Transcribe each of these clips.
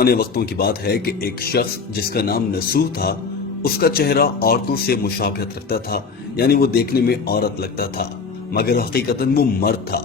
پرانے وقتوں کی بات ہے کہ ایک شخص جس کا نام نسوح تھا، اس کا چہرہ عورتوں سے مشابہت رکھتا تھا، یعنی وہ دیکھنے میں عورت لگتا تھا مگر حقیقتاً وہ مرد تھا۔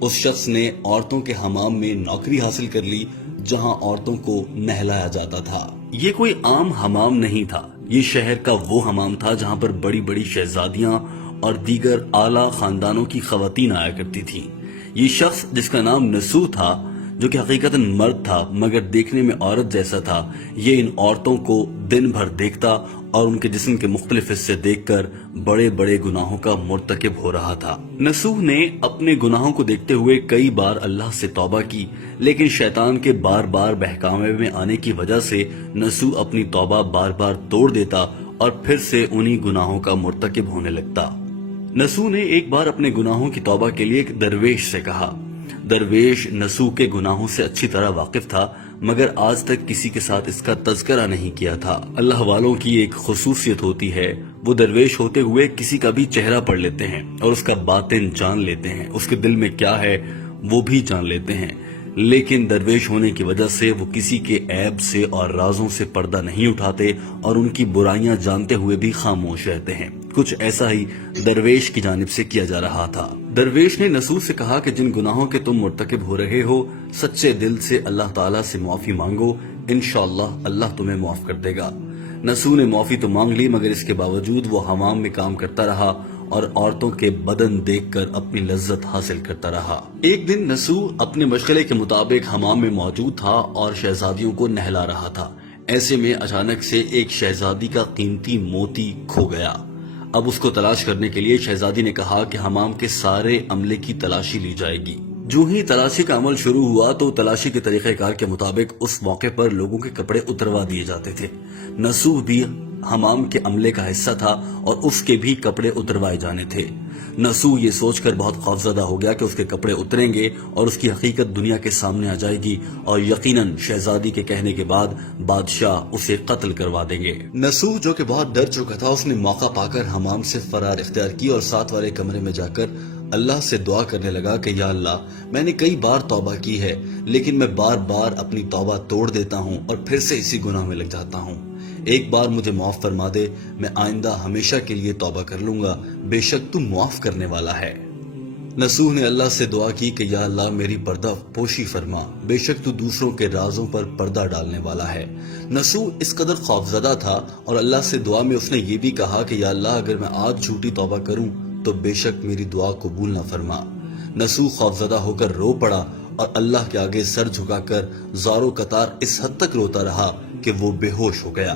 اس شخص نے عورتوں کے حمام میں نوکری حاصل کر لی جہاں عورتوں کو نہلایا جاتا تھا۔ یہ کوئی عام حمام نہیں تھا، یہ شہر کا وہ حمام تھا جہاں پر بڑی بڑی شہزادیاں اور دیگر اعلیٰ خاندانوں کی خواتین آیا کرتی تھیں۔ یہ شخص جس کا نام نسوح تھا، جو کہ حقیقتاً مرد تھا مگر دیکھنے میں عورت جیسا تھا، یہ ان عورتوں کو دن بھر دیکھتا اور ان کے جسم کے مختلف حصے دیکھ کر بڑے بڑے گناہوں کا مرتکب ہو رہا تھا۔ نسوح نے اپنے گناہوں کو دیکھتے ہوئے کئی بار اللہ سے توبہ کی، لیکن شیطان کے بار بار بہکاوے میں آنے کی وجہ سے نسوح اپنی توبہ بار بار توڑ دیتا اور پھر سے انہی گناہوں کا مرتکب ہونے لگتا۔ نسوح نے ایک بار اپنے گناہوں کی توبہ کے لیے ایک درویش سے کہا۔ درویش نسوح کے گناہوں سے اچھی طرح واقف تھا مگر آج تک کسی کے ساتھ اس کا تذکرہ نہیں کیا تھا۔ اللہ والوں کی ایک خصوصیت ہوتی ہے، وہ درویش ہوتے ہوئے کسی کا بھی چہرہ پڑھ لیتے ہیں اور اس کا باطن جان لیتے ہیں، اس کے دل میں کیا ہے وہ بھی جان لیتے ہیں، لیکن درویش ہونے کی وجہ سے وہ کسی کے عیب سے اور رازوں سے پردہ نہیں اٹھاتے اور ان کی برائیاں جانتے ہوئے بھی خاموش رہتے ہیں۔ کچھ ایسا ہی درویش کی جانب سے کیا جا رہا تھا۔ درویش نے نسوح سے کہا کہ جن گناہوں کے تم مرتکب ہو رہے ہو، سچے دل سے اللہ تعالیٰ سے معافی مانگو، انشاءاللہ اللہ تمہیں معاف کر دے گا۔ نسوح نے معافی تو مانگ لی مگر اس کے باوجود وہ حمام میں کام کرتا رہا اور عورتوں کے بدن دیکھ کر اپنی لذت حاصل کرتا رہا۔ ایک دن نسوح اپنے مشغلے کے مطابق حمام میں موجود تھا اور شہزادیوں کو نہلا رہا تھا۔ ایسے میں اچانک سے ایک شہزادی کا قیمتی موتی کھو گیا۔ اب اس کو تلاش کرنے کے لیے شہزادی نے کہا کہ حمام کے سارے عملے کی تلاشی لی جائے گی۔ جو ہی تلاشی کا عمل شروع ہوا تو تلاشی کے طریقہ کار کے مطابق اس موقع پر لوگوں کے کپڑے اتروا دیے جاتے تھے۔ نسوح بھی حمام کے عملے کا حصہ تھا اور اس کے بھی کپڑے اتروائے جانے تھے۔ نسوح یہ سوچ کر بہت خوفزدہ ہو گیا کہ اس کے کپڑے اتریں گے اور اس کی حقیقت دنیا کے سامنے آ جائے گی اور یقیناً شہزادی کے کہنے کے بعد بادشاہ اسے قتل کروا دیں گے۔ نسوح جو کہ بہت ڈر چکا تھا، اس نے موقع پا کر حمام سے فرار اختیار کی اور ساتھ والے کمرے میں جا کر اللہ سے دعا کرنے لگا کہ یا اللہ، میں نے کئی بار توبہ کی ہے لیکن میں بار بار اپنی توبہ توڑ دیتا ہوں اور پھر سے اسی گناہ میں لگ جاتا ہوں۔ ایک بار مجھے معاف فرما دے، میں آئندہ ہمیشہ کے لیے توبہ کر لوں گا، بے شک تو معاف کرنے والا ہے۔ نسوح نے اللہ سے دعا کی کہ یا اللہ میری پردہ پوشی فرما، بے شک تو دوسروں کے رازوں پر پردہ ڈالنے والا ہے۔ نسوح اس قدر خوفزدہ تھا اور اللہ سے دعا میں اس نے یہ بھی کہا کہ یا اللہ اگر میں آج جھوٹی توبہ کروں تو بے شک میری دعا قبول نہ فرما۔ نسوح خوفزدہ ہو کر رو پڑا اور اللہ کے آگے سر جھکا کر زاروں قطار اس حد تک روتا رہا کہ وہ بے ہوش ہو گیا۔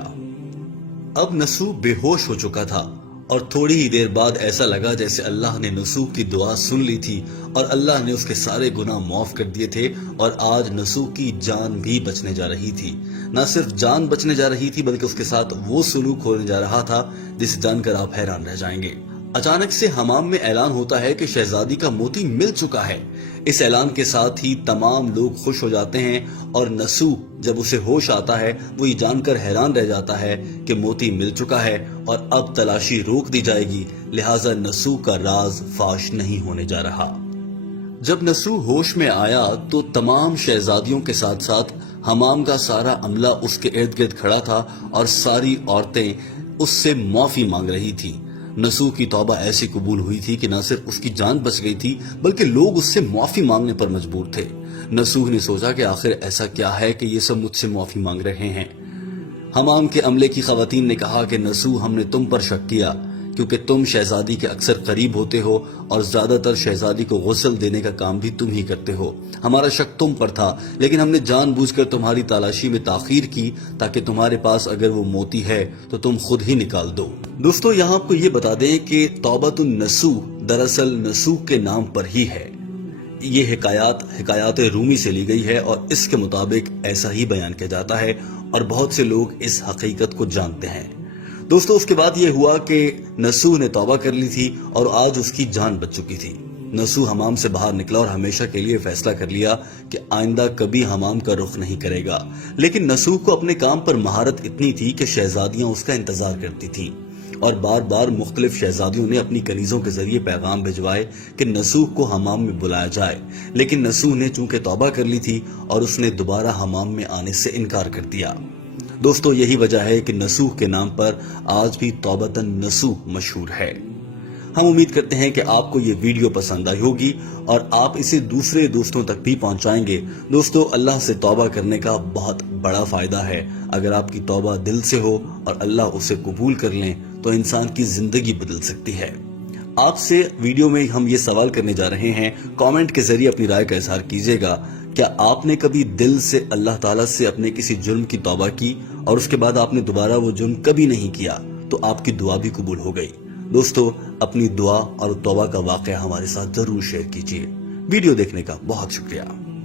اب نسوح بے ہوش ہو چکا تھا اور تھوڑی ہی دیر بعد ایسا لگا جیسے اللہ نے نسوح کی دعا سن لی تھی اور اللہ نے اس کے سارے گناہ معاف کر دیے تھے اور آج نسوح کی جان بھی بچنے جا رہی تھی۔ نہ صرف جان بچنے جا رہی تھی بلکہ اس کے ساتھ وہ سلوک ہونے جا رہا تھا جسے جان کر آپ حیران رہ جائیں گے۔ اچانک سے حمام میں اعلان ہوتا ہے کہ شہزادی کا موتی مل چکا ہے۔ اس اعلان کے ساتھ ہی تمام لوگ خوش ہو جاتے ہیں اور نسوح جب اسے ہوش آتا ہے وہ یہ جان کر حیران رہ جاتا ہے کہ موتی مل چکا ہے اور اب تلاشی روک دی جائے گی، لہٰذا نسوح کا راز فاش نہیں ہونے جا رہا۔ جب نسوح ہوش میں آیا تو تمام شہزادیوں کے ساتھ ساتھ حمام کا سارا عملہ اس کے ارد گرد کھڑا تھا اور ساری عورتیں اس سے معافی مانگ رہی تھی۔ نسوح کی توبہ ایسی قبول ہوئی تھی کہ نہ صرف اس کی جان بچ گئی تھی بلکہ لوگ اس سے معافی مانگنے پر مجبور تھے۔ نسوح نے سوچا کہ آخر ایسا کیا ہے کہ یہ سب مجھ سے معافی مانگ رہے ہیں۔ حمام کے عملے کی خواتین نے کہا کہ نسوح ہم نے تم پر شک کیا کیونکہ تم شہزادی کے اکثر قریب ہوتے ہو اور زیادہ تر شہزادی کو غسل دینے کا کام بھی تم ہی کرتے ہو۔ ہمارا شک تم پر تھا لیکن ہم نے جان بوجھ کر تمہاری تلاشی میں تاخیر کی تاکہ تمہارے پاس اگر وہ موتی ہے تو تم خود ہی نکال دو۔ دوستو یہاں آپ کو یہ بتا دیں کہ توبۃ النسوح دراصل نسوح کے نام پر ہی ہے۔ یہ حکایات رومی سے لی گئی ہے اور اس کے مطابق ایسا ہی بیان کیا جاتا ہے اور بہت سے لوگ اس حقیقت کو جانتے ہیں۔ دوستو اس کے بعد یہ ہوا کہ نسوح نے توبہ کر لی تھی اور آج اس کی جان بچ چکی تھی۔ نسوح حمام سے باہر نکلا اور ہمیشہ کے لیے فیصلہ کر لیا کہ آئندہ کبھی حمام کا رخ نہیں کرے گا، لیکن نسوح کو اپنے کام پر مہارت اتنی تھی کہ شہزادیاں اس کا انتظار کرتی تھیں۔ اور بار بار مختلف شہزادیوں نے اپنی کنیزوں کے ذریعے پیغام بھجوائے کہ نسوح کو حمام میں بلایا جائے، لیکن نسوح نے چونکہ توبہ کر لی تھی اور اس نے دوبارہ حمام میں آنے سے انکار کر دیا۔ دوستو، یہی وجہ ہے کہ نسوح کے نام پر آج بھی توبتاً نسوح مشہور ہے۔ ہم امید کرتے ہیں کہ آپ کو یہ ویڈیو پسند آئی ہوگی اور آپ اسے دوسرے دوستوں تک بھی پہنچائیں گے۔ دوستو، اللہ سے توبہ کرنے کا بہت بڑا فائدہ ہے۔ اگر آپ کی توبہ دل سے ہو اور اللہ اسے قبول کر لیں تو انسان کی زندگی بدل سکتی ہے۔ آپ سے ویڈیو میں ہم یہ سوال کرنے جا رہے ہیں، کامنٹ کے ذریعے اپنی رائے کا اظہار کیجیے گا، کیا آپ نے کبھی دل سے اللہ تعالیٰ سے اپنے کسی جرم کی توبہ کی اور اس کے بعد آپ نے دوبارہ وہ جرم کبھی نہیں کیا تو آپ کی دعا بھی قبول ہو گئی؟ دوستو، اپنی دعا اور توبہ کا واقعہ ہمارے ساتھ ضرور شیئر کیجیے۔ ویڈیو دیکھنے کا بہت شکریہ۔